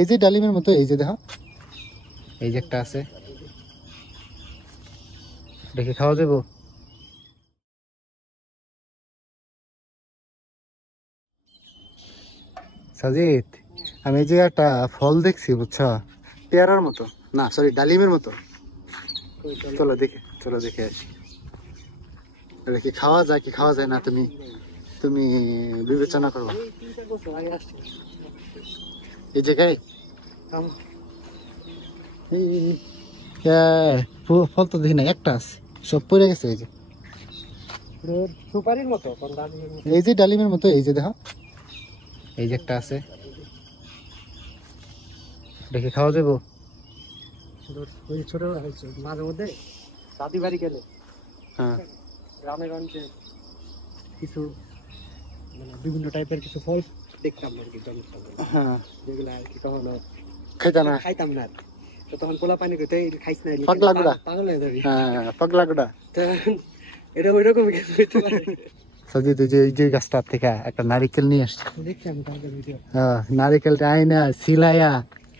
এই যে ডালিমের মতো, এই যে দেখো, এই যে একটা আছে, দেখে খাওয়া যাবো। সাজিদ, আমি এই যে একটা ফল দেখছি বুঝছো, পেয়ারার মতো, না সরি ডালিমের মতো। চলো দেখে আসি, দেখি খাওয়া যায় কি খাওয়া যায় না, তুমি তুমি বিবেচনা করো। এই জায়গায় ফল তো দেখি না, একটা আছে, সব পড়ে গেছে। এই যে সুপারির মতো, এই যে ডালিমের মতো, এই যে দেখো, এই যে একটা আছে, দেখে খাওয়া যাবো। ছোট মাঝে মধ্যে দাদি বাড়ি গেলে হ্যাঁ, গ্রামে গঞ্জে কিছু মানে বিভিন্ন টাইপের কিছু ফল দেখতাম আর কি, হ্যাঁ, যেগুলো আর কি কখনো খাইতাম না। তো তখন পোলা পানি করতে খাইছ না, পাগল হয়ে যাবি। হ্যাঁ, পাগলা গুড়া। এটা ওই রকম কিছু হইতে পারে। সাজিদ, এই যে গাছটার থেকে একটা নারিকেল নিয়ে আসছে, দেখছি আমি কালকে ভিডিও। হ্যাঁ, নারিকেলটা আইনা সিলাইয়া,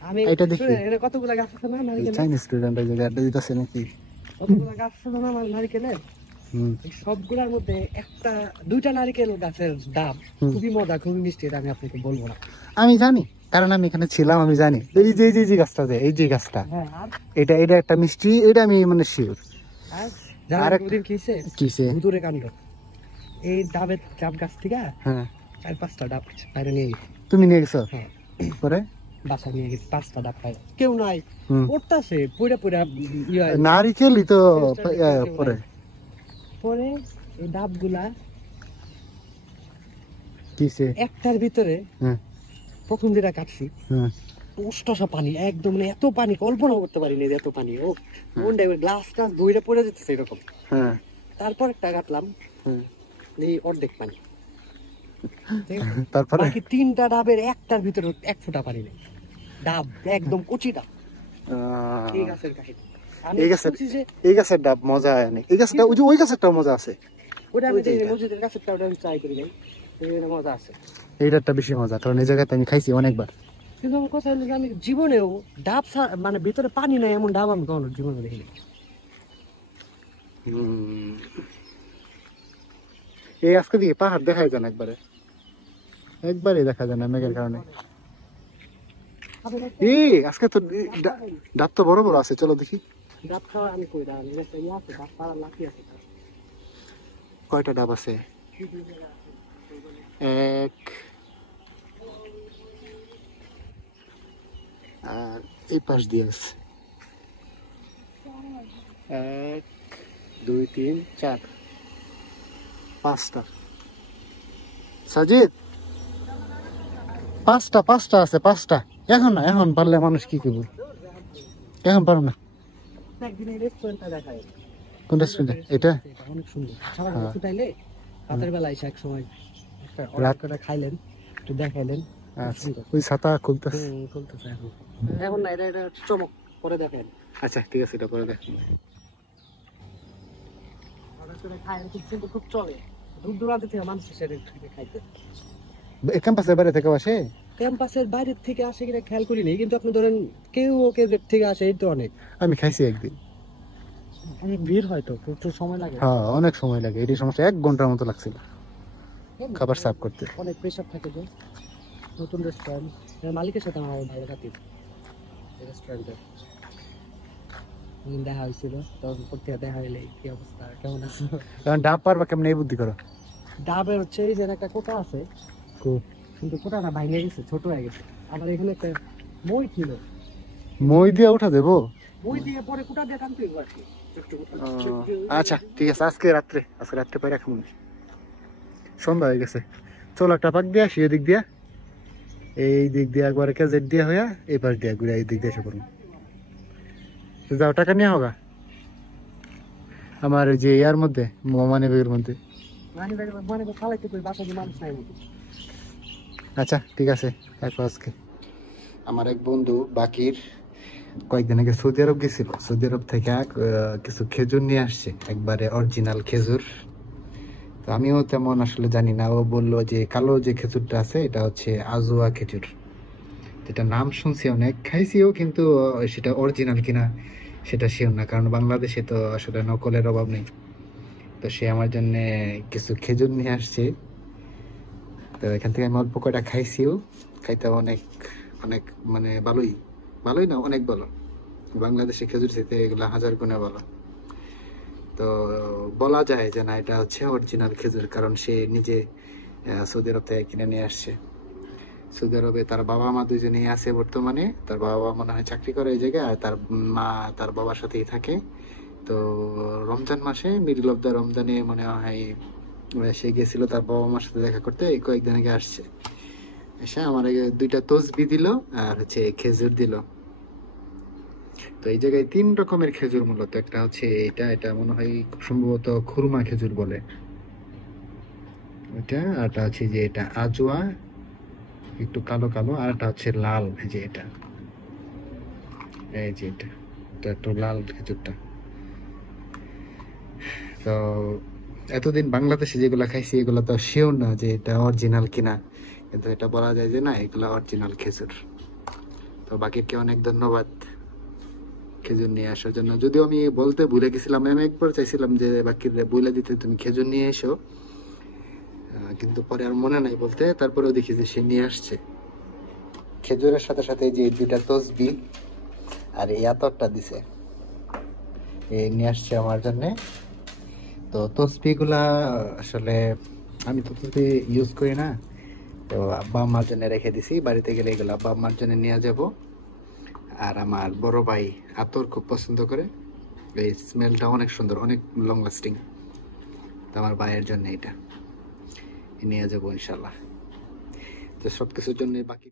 আমি এটা দেখি এটা কতগুলা গাছ আছে না নারিকেল, চাইনিজ স্টুডেন্ট এই জায়গা আড্ডা দিতেছে নাকি, কতগুলা গাছ আছে না নারিকেলের, সবগুলার মধ্যে দুইটা নারিকেল গাছের ডাব খুবই মজা, খুবই মিষ্টি। এটা আমি আপনাকে বলবো না, আমি জানি, কারণ আমি এখানে ছিলাম, আমি জানি। এই যে গাছটা, এই যে গাছটা, এটা একটা মিষ্টি, এটা আমি মানে শিওর। আর একদিন কিছে ভুতুরে কাণ্ড, এই ডাবের ডাব গাছ থেকে 4-5টা ডাব বাইরে নিয়ে গেছি। তুমি নিয়ে গেছো? পরে বাসা নিয়ে গেছি, 5টা ডাব পাই, কেউ নাই, পড়তাছে পুরা নারিকেলই তো। পরে এই ডাবগুলা কিছে একটার ভিতরে প্রথম যেটা কাটছি, উষ্টাসা পানি একদম, মানে এত পানি কল্পনা করতে পারিনি, এত পানি। ও গ্লাস টাস ধুইরা পড়ে যেতেছে এরকম। তারপর একটা কাটলাম, এই অর্ধেক পানি। তারপরে বাকি 3টা ডাবের একটার ভিতরে 1 ফোঁটা পানি নেই, ডাব একদম কচিটা। এই গাছের কাহিনী, এই গাছের ডাব মজা নেই, এই গাছটা ওই গাছেরটাও মজা আছে, ওটা আমি মসজিদের গাছেরটা ওটা আমি ট্রাই করি নাই, মজা আছে। এইটারটা বেশি মজা, কারণ এই জায়গাতে আমি খাইছি অনেকবার। কিন্তু আমার কথা হলো যে আমি জীবনেও ডাব মানে ভিতরে পানি নাই এমন ডাব আমি কখনো জীবনে দেখিনি। এই আজকে দিকে পাহাড় দেখাই যায় না, একবারে দেখা যায় না মেঘের কারণে। এই আজকে তো ডাব তো বড় বড় আছে, চলো দেখি। ডাব খাওয়া আমি কই ডাব আছে, ডাব পাড়া লাঠি আছে। কয়টা ডাব আছে? 1, আর এই পাশ দিয়ে আছে 1, 2, 3, 4, 5টা। সাজিদ, 5টা আছে, 5টা। এখন না, এখন পারলে মানুষ কি করবো, এখন পারো না। কোন রেস্টুরেন্টে? এটা অনেক সুন্দর, ফুটাইলে রাতের বেলা এসে এক সময় রাত করে খাইলেন, একটু দেখাইলেন। ওই ছাতা খুলতেছে এখন না, এটা চমক, পরে দেখেন। আচ্ছা ঠিক আছে, এটা পরে দেখ। খুব চলে, দূর দূরান্ত থেকে মানুষ সেটা খাইতে। ক্যাম্পাসের বাইরে থেকে আসে? ক্যাম্পাসের বাইরে থেকে আসে কিনা খেয়াল করিনি, কিন্তু আপনি ধরেন কেউ থেকে আসে, এই তো অনেক। আমি খাইছি একদিন, অনেক ভিড় হয় তো, প্রচুর সময় লাগে। হ্যাঁ, অনেক সময় লাগে, এই সমস্যা 1 ঘন্টার মতো লাগছিল খাবার সার্ভ করতে। অনেক প্রেশার থাকে তো। নতুন রেস্টুরেন্ট, মালিকের সাথে আমার ভালো খাতির, রেস্টুরেন্টে দেখা হয়েছিল, তখন প্রত্যেক দেখা হইলে কি অবস্থা, কেমন আছে। কারণ ডাব পারবা কেমন, এই বুদ্ধি করো। ডাবের হচ্ছে এই যে একটা কোটা আছে, কিন্তু কোটাটা ভাঙে গেছে, ছোট হয়ে গেছে। আবার এখানে একটা মই ছিল, মই দিয়ে উঠা দেবো, মই দিয়ে পরে কোটা দিয়ে টানতে হইব আর কি। আচ্ছা ঠিক আছে, আজকে রাত্রে পাই রাখবো, সন্ধ্যা হয়ে গেছে। চলো একটা পাক দিয়ে আসি, এদিক দিয়া, এই দিক দিয়ে একবার কেজেট দিয়া হইয়া এই পাশ দিয়া ঘুরে এই দিক দিয়ে এসে পড়বো। যাও, টাকা নিয়ে হোগা আমার যে ইয়ার মধ্যে, মানি ব্যাগের মধ্যে। আচ্ছা ঠিক আছে, আজকে আমার এক বন্ধু বাকির কয়েকদিন আগে সৌদি আরব গেছিল, সৌদি আরব থেকে কিছু খেজুর নিয়ে আসছে, একবারে অরিজিনাল খেজুর। তো আমিও তেমন আসলে জানি না, ও বললো যে কালো যে খেজুরটা আছে এটা হচ্ছে আজোয়া খেজুর। যেটা নাম শুনছি অনেক, খাইছিও, কিন্তু সেটা অরিজিনাল কিনা সেটা শিওর না, কারণ বাংলাদেশে তো আসলে নকলের অভাব নেই। তো সে আমার জন্য কিছু খেজুর নিয়ে আসছে। তো এখান থেকে আমি অল্প কয়টা খাইছিও, খাইতে অনেক অনেক মানে ভালোই, ভালোই না অনেক ভালো। বাংলাদেশে খেজুর খেতে এগুলো 1000 গুণে ভালো। তো বলা যায় যে না, এটা হচ্ছে অরিজিনাল খেজুর, কারণ সে নিজে সৌদি আরব থেকে কিনে নিয়ে আসছে। সৌদি আরবে তার বাবা মা দুজনেই আছে বর্তমানে। তার বাবা মনে হয় চাকরি করে এই জায়গায়, আর তার মা তার বাবার সাথেই থাকে। তো রমজান মাসে, মিডল অফ দ্য রমজানে মনে হয় সে গেছিল তার বাবা মার সাথে দেখা করতে, এই কয়েকদিন আগে আসছে। এসে আমার আগে 2টা তসবি দিল, আর হচ্ছে খেজুর দিল। তো এই জায়গায় 3 রকমের খেজুর মূলত। একটা হচ্ছে এটা, এটা মনে হয় খুব সম্ভবত খুরমা খেজুর বলে এটা। আরটা হচ্ছে যে এটা আজওয়া, একটু কালো কালো। আর একটা হচ্ছে লাল, এই যে এটা, এই যে এটা, এটা একটু লাল খেজুরটা। তো এতদিন বাংলাদেশে যেগুলা খাইছি এগুলা তো শিওর না যে এটা অরিজিনাল কিনা, কিন্তু এটা বলা যায় যে না, এগুলা অরিজিনাল খেজুর। তো বাকিকে অনেক ধন্যবাদ খেজুর নিয়ে আসার জন্য। যদিও আমি বলতে ভুলে গেছিলাম, আমি একবার চাইছিলাম যে বাকিদের বলে দিতে তুমি খেজুর নিয়ে এসো, কিন্তু পরে আর মনে নাই বলতে। তারপরেও দেখি যে সে নিয়ে আসছে খেজুরের সাথে সাথে যে 2টা তসবি আর এই আতরটা দিছে, এই নিয়ে আসছে আমার জন্য। তো তসবি গুলা আসলে আমি তো ইউজ করি না, তো আব্বা আম্মার জন্য রেখে দিছি। বাড়িতে গেলে এগুলো আব্বা আম্মার জন্য নিয়ে যাব। আর আমার বড় ভাই আতর খুব পছন্দ করে, এই স্মেলটা অনেক সুন্দর, অনেক লং লাস্টিং। তো আমার ভাইয়ের জন্য এটা নিয়ে যাবো ইনশাল্লাহ। তো সবকিছুর জন্য বাকি